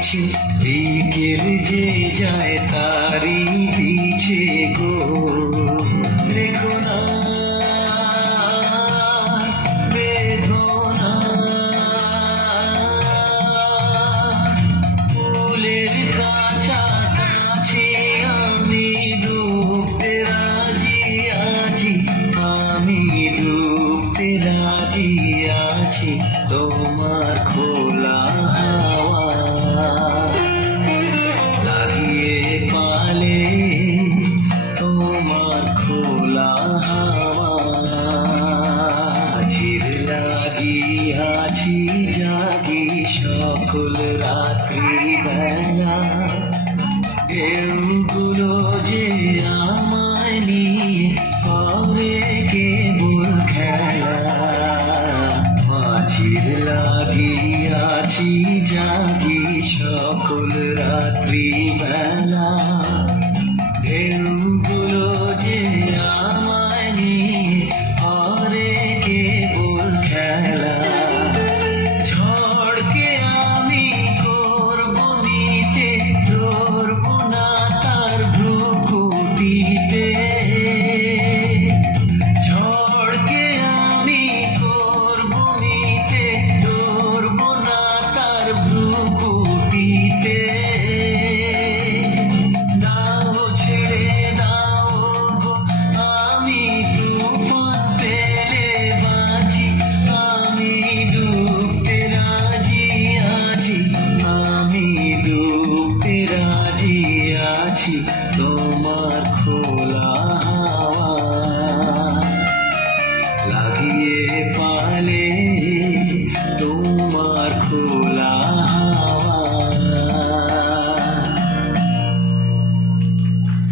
পিছে বিকেল যে যায় তারি পিছে গো দেখো না বেদনা ফুলের কাছাকাছি আমি ডুবতে রাজি আছি আমি ডুবতে রাজি আছি তোমার খোলা হাওয়া লাগিয়ে পালে তোমার খোলা হাওয়া ঝির লাগিয়াছি জাগি সকল রাত্রি বেলা ঢেউগুলো যে আমায় নিয়ে করে কেবল খেলা মাঝির লাগিয়াছি জাগি সকল রাত্রি বেলা ঢেউগুলো যে আমায় নিয়ে করে কেবল খেলা ঝড়কে আমি করব নিতে ধরব না তার ভ্রুকুটিতে ঝড়কে আমি করব নিতে ধরব না তার ভ্রুকুটিতে দাও ছেড়ে দাও গো আমি তুফান পেলে বাঁচি আমি ডুবতে রাজি আছি আমি ডুবতে রাজি আছি